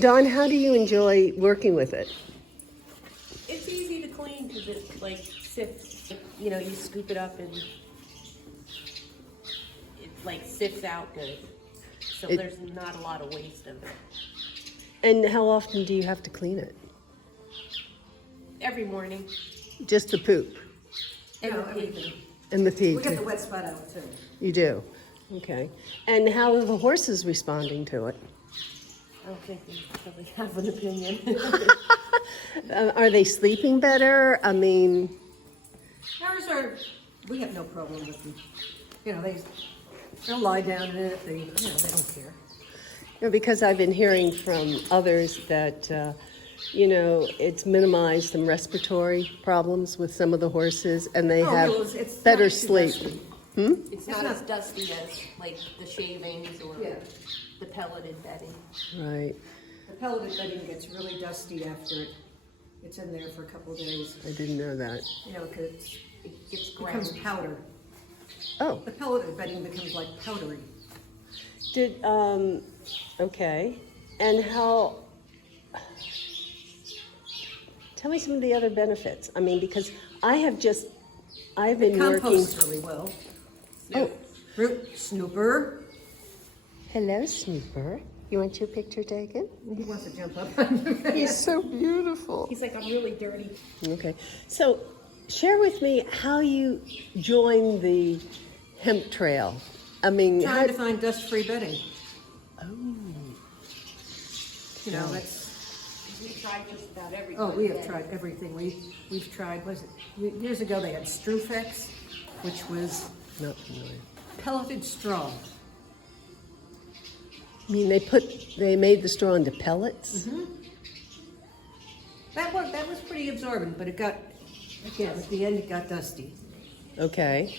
Dawn, how do you enjoy working with it? It's easy to clean because it like sifts. You know, you scoop it up and it like sifts out good. So there's not a lot of waste of it. And how often do you have to clean it? Every morning. Just the poop And everything. and the feed? We get the wet spot out too. You do? Okay. And how are the horses responding to it? I don't think we really have an opinion. Are they sleeping better? I mean... Ours are, we have no problem with them. You know, they'll lie down in it, they don't care. You know, because I've been hearing from others that, it's minimized some respiratory problems with some of the horses, and they have it's better not too sleep. dusty. It's not as dusty as like the shavings or Yeah. the pelleted bedding. Right. The pelleted bedding gets really dusty after it's in there for a couple of days. I didn't know that. You know, because It gets it becomes ground. powder. Oh, The pelleted bedding becomes like powdery. okay. And how... Tell me some of the other benefits. I mean, because I've been working... Composts really well. Oh, Root snooper. hello, Snooper. You want your picture taken? He wants to jump up. He's so beautiful. He's like, I'm really dirty. Okay, so share with me how you joined the hemp trail. I mean, Trying to find dust-free bedding. Oh, You know, that's. We tried just about everything. Oh, we have tried everything. We've tried. Was it years ago? They had Strufex, which was not familiar. pelleted straw. I mean, they made the straw into pellets. Mm-hmm. That was pretty absorbent, but it got, again, at the end it got dusty. Okay.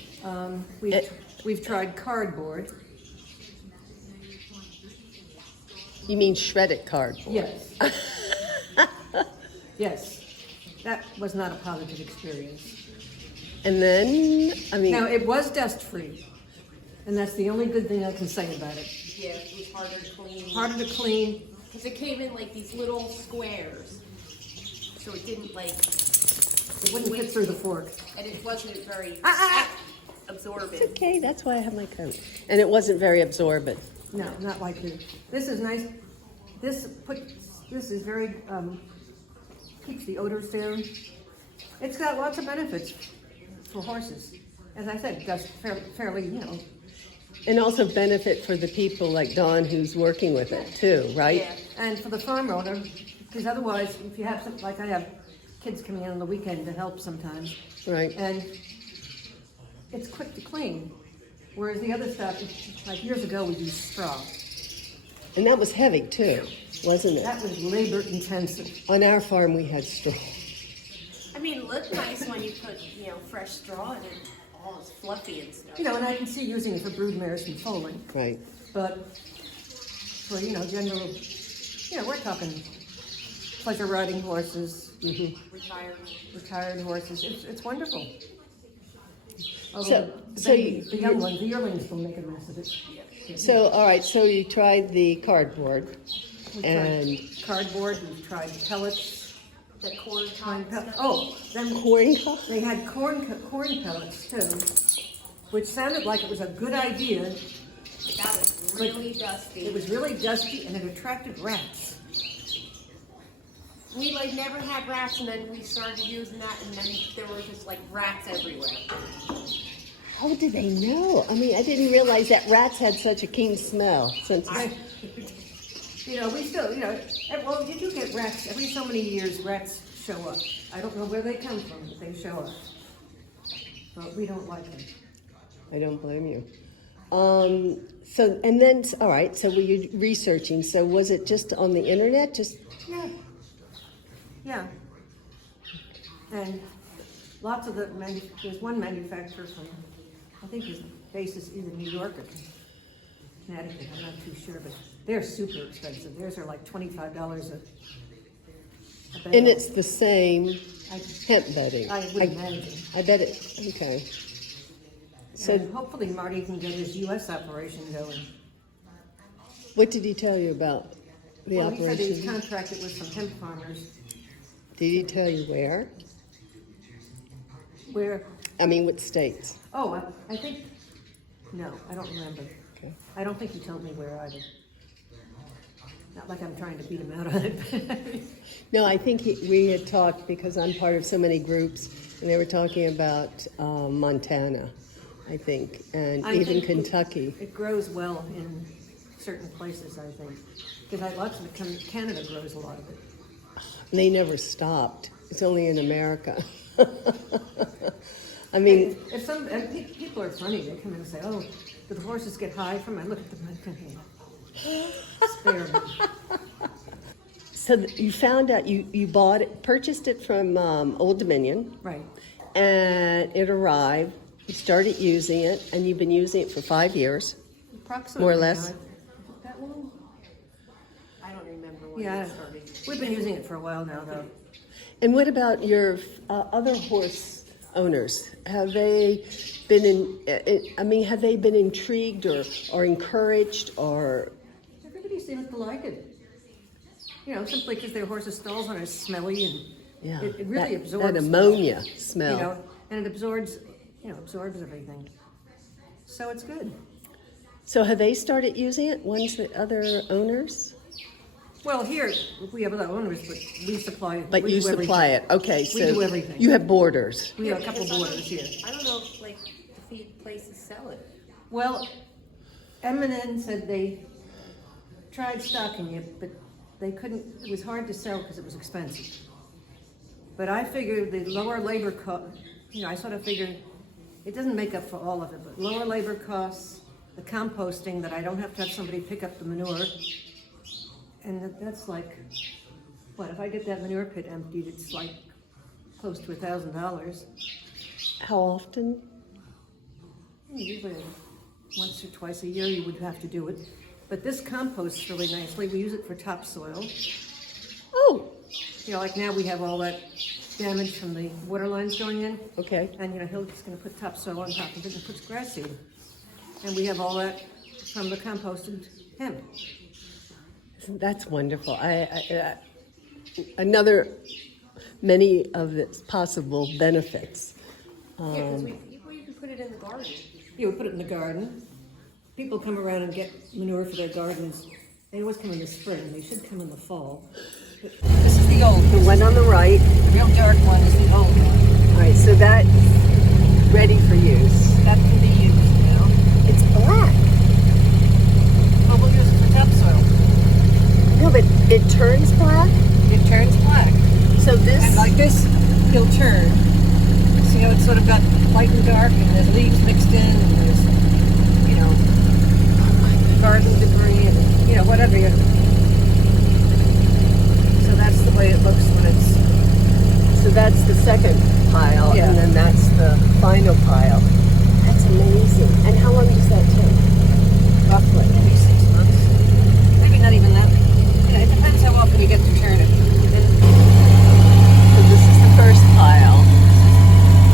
We've tried cardboard. You mean shredded cardboard? Yes. Yes. That was not a positive experience. And then, I mean, Now, it was dust-free, and that's the only good thing I can say about it. Yeah, it was harder to clean. Harder to clean. Because it came in like these little squares. So it didn't like, It wouldn't fit through the fork. and it wasn't very absorbent. it's okay. That's why I have my coat. And it wasn't very absorbent. No, not like this. This is nice. This is very, keeps the odors down. It's got lots of benefits for horses. As I said, dust fairly, And also benefit for the people like Dawn who's working with it too, right? Yeah. and for the farm owner, because otherwise, if you have something, like I have kids coming in on the weekend to help sometimes, Right. and it's quick to clean. Whereas the other stuff, like years ago, we used straw. And that was heavy too, wasn't it? That was labor intensive. On our farm, we had straw. I mean, it looked nice when you put, fresh straw in it. All it's fluffy and stuff. And I can see using it for brood mares and foaling. Right. But for, general, we're talking pleasure riding horses, retired horses. It's wonderful. Although the young ones, the yearlings will make a mess of it. So, all right, so you tried the cardboard. We've And tried cardboard, we've tried pellets. The corn cob stuff. Oh, then corn cob? they had corn pellets too, which sounded like it was a good idea. That was really dusty. It was really dusty and it attracted rats. We never had rats, and then we started using that, and then there were just rats everywhere. How did they know? I mean, I didn't realize that rats had such a keen smell. Since We still, well, you do get rats. Every so many years, rats show up. I don't know where they come from, but they show up. But we don't like them. I don't blame you. So, and then, all right, so were you researching? So was it just on the internet? Just Yeah. And lots of there's one manufacturer from, I think his base is either New York or Connecticut, I'm not too sure, but they're super expensive. Theirs are like $25 a bale. And it's the same I hemp bedding. would imagine. I bet it, okay. So And hopefully Marty can get his U.S. operation going. what did he tell you about the Well, he said he was operation? contracted with some hemp farmers. Did he tell you where? Where, I mean, what states? oh, I think, no, I don't remember. Okay. I don't think he told me where either. Not like I'm trying to beat him out on it. No, I think we had talked, because I'm part of so many groups, and they were talking about Montana, I think, and I even think Kentucky. It grows well in certain places, I think. Because lots of it Canada grows a lot of it. And they never stopped. It's only in America. I mean, People are funny. They come in and say, "Oh, do the horses get high from?" I look at them and think, "Spare me." so you found out you purchased it from Old Dominion, Right. and it arrived. You started using it, and you've been using it for 5 years. Approximately. More or less. That long? I don't remember when Yeah. it started. We've been using it for a while now, though. And what about your other horse owners? Have they been have they been intrigued or encouraged or? Everybody seems to like it. You know, simply because their horses' stalls aren't as smelly and Yeah, it really absorbs that ammonia You smell. know, and it absorbs everything. So it's good. So have they started using it? One's the other owners? Well, here we have other owners, but we supply it. But We you do supply everything. it. Okay, We so do everything. you have borders. We have a couple Because I don't- borders here. I don't know if like the feed places sell it. Well, M&N said they tried stocking it, but they couldn't. It was hard to sell because it was expensive. But I figured the lower labor cost. You know, I sort of figured it doesn't make up for all of it, but lower labor costs, the composting that I don't have to have somebody pick up the manure, and that's like, what if I get that manure pit emptied? It's like close to $1,000. How often? Usually once or twice a year you would have to do it. But this composts really nicely. We use it for topsoil. Oh, You know, like now we have all that damage from the water lines going in. okay. And, you know, Hill's going to put topsoil on top of it and puts grass seed. And we have all that from the composted hemp. That's wonderful. Another many of its possible benefits. Yeah, because you can put it in the garden. You would put it in the garden. People come around and get manure for their gardens. They always come in the spring. They should come in the fall. But this is the old The one. one on the right. The real dark one is the old one. All right, so that's ready for use. That can be used now. It's black. Well, we'll use it for topsoil. No, but it turns black. It turns black. So this. And like this, he'll turn. See how it's sort of got light and dark, and there's leaves mixed in, and there's, you know, garden debris, and, you know, whatever you. So that's the way it looks when it's. So that's the second pile, Yeah. and then that's the final pile. That's amazing. And how long does that take? Roughly, maybe 6 months. Maybe not even that. You know, it depends how often you get to turn it. So this is the first pile.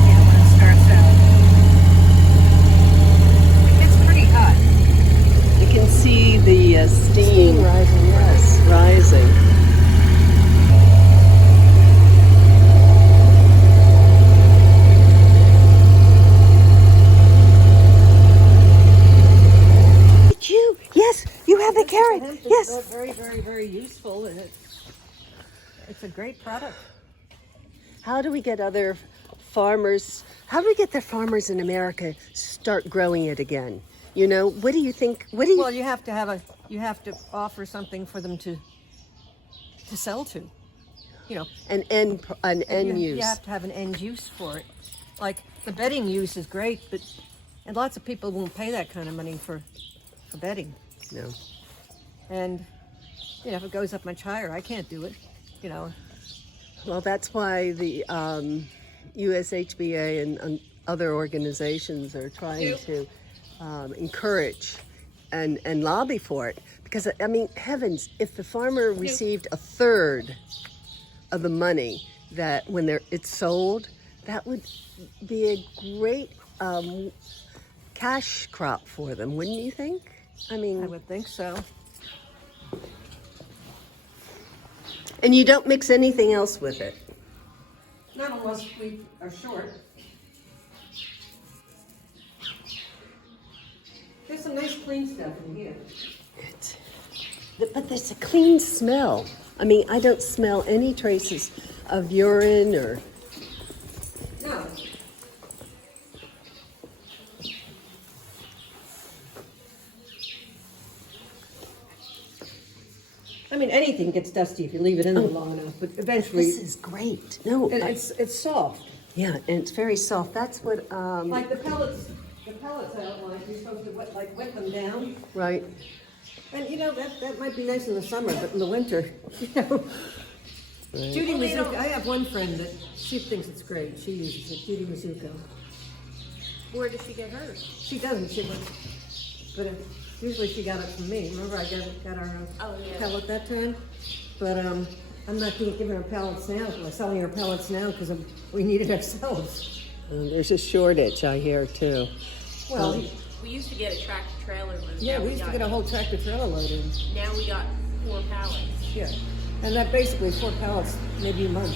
You know, when it starts out. It gets pretty hot. You can see the steam rising, yes, rising. Yes, you have the carrot. Hemp is Yes. very, very, very useful, and it's a great product. How do we get other farmers? How do we get the farmers in America start growing it again? You know, what do you think? What do you? Well, you have to offer something for them to sell to. You know, An end use. You have to have an end use for it. Like the bedding use is great, and lots of people won't pay that kind of money for bedding. No. And you know, if it goes up much higher, I can't do it. You know. Well, that's why the USHBA and other organizations are trying to encourage and lobby for it. Because, I mean, heavens, if the farmer received a third of the money that when it's sold, that would be a great cash crop for them, wouldn't you think? I mean, I would think so. And you don't mix anything else with it. Not unless we are short. There's some nice clean stuff in here. But there's a clean smell. I mean, I don't smell any traces of urine or... No. I mean, anything gets dusty if you leave it in there long enough, but eventually... This is great. No, It's soft. yeah, and it's very soft. That's what, Like the pellets I outlined, you're supposed to wet them down. right. And you know, that might be nice in the summer, but in the winter, you know. Judy Mizuko, I have one friend that she thinks it's great. She uses it, Judy Mizuko. Where did she get hers? She doesn't, but usually she got it from me. Remember I got our pellet that time? But I'm not giving her pellets now, we're selling her pellets now because we need it ourselves. There's a shortage, I hear, too. Well, We used to get a tractor trailer load. yeah, Now we used to get a whole tractor trailer load in. Now we got 4 pallets. Yeah, and that basically 4 pallets, maybe a month.